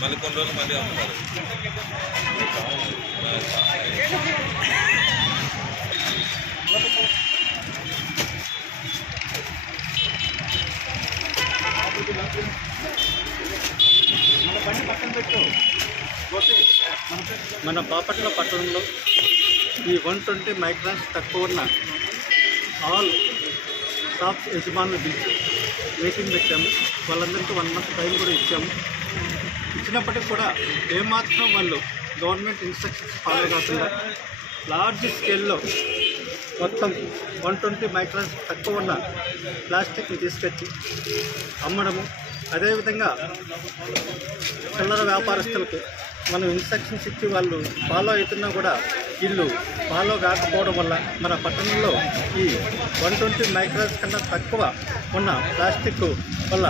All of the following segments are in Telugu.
మళ్ళీ కొన్ని రోజులు మళ్ళీ అమ్ముతారు. మన బాపట్ల పట్టణంలో ఈ 120 మైక్రాన్స్ తక్కువ ఉన్న ఆల్ షాప్స్ యజమానులు పిలిచి మీటింగ్ పెట్టాము. వాళ్ళందరికీ 1 మంత్ టైం కూడా ఇచ్చాము. ఇచ్చినప్పటికీ కూడా ఏమాత్రం వాళ్ళు గవర్నమెంట్ ఇన్స్ట్రక్షన్స్ ఫాలో కాకుండా లార్జ్ స్కేల్లో మొత్తం 120 మైక్రాన్స్ తక్కువ ఉన్న ప్లాస్టిక్ని తీసుకొచ్చి అమ్మడము, అదేవిధంగా చిల్లర వ్యాపారస్తులకు మనం ఇన్స్ట్రక్షన్స్ ఇచ్చి వాళ్ళు ఫాలో అవుతున్నా కూడా వీళ్ళు ఫాలో కాకపోవడం వల్ల మన పట్టణంలో ఈ 120 మైక్రాన్స్ కన్నా తక్కువ ఉన్న ప్లాస్టిక్ వల్ల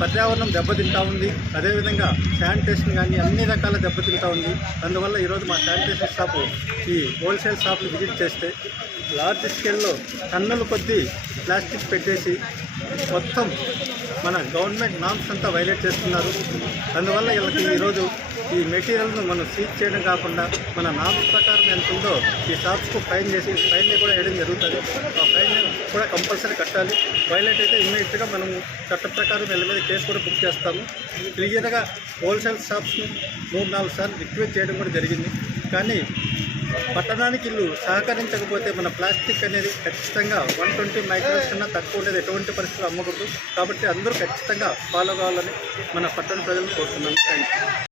పర్యావరణం దెబ్బతింటా ఉంది. అదేవిధంగా శానిటేషన్ కానీ అన్ని రకాల దెబ్బతింటా ఉంది. అందువల్ల ఈరోజు మా శానిటేషన్ షాపు ఈ హోల్సేల్ షాపులు విజిట్ చేస్తే లార్జ్ స్కేల్లో టన్నుల కొద్దీ ప్లాస్టిక్ పెట్టేసి మొత్తం మన గవర్నమెంట్ నామ్స్ అంతా వైలేట్ చేస్తున్నారు. అందువల్ల వీళ్ళకి ఈరోజు ఈ మెటీరియల్ను మనం సీజ్ చేయడం కాకుండా మన నామ్స్ ప్రకారం ఎంత ఉందో ఈ షాప్స్కు ఫైన్ చేసి ఫైన్ని కూడా వేయడం జరుగుతుంది. ఆ ఫైన్ కూడా కంపల్సరీ కట్టాలి. వైలేట్ అయితే ఇమ్మీడియట్గా మనము చట్ట ప్రకారం వీళ్ళ మీద కేసు కూడా బుక్ చేస్తాము. క్లియర్గా హోల్సేల్ షాప్స్ని 3-4 సార్లు రిక్వెస్ట్ చేయడం కూడా జరిగింది. కానీ పట్టణానికి ఇల్లు సహకరించకపోతే మన ప్లాస్టిక్ అనేది ఖచ్చితంగా 120 మైక్రాన్స్ కన్నా తక్కువ ఉండేది ఎటువంటి పరిస్థితులు అమ్మకూడదు. కాబట్టి అందరూ ఖచ్చితంగా ఫాలో కావాలని మన పట్టణ ప్రజలను కోరుతున్నాను. Thank you.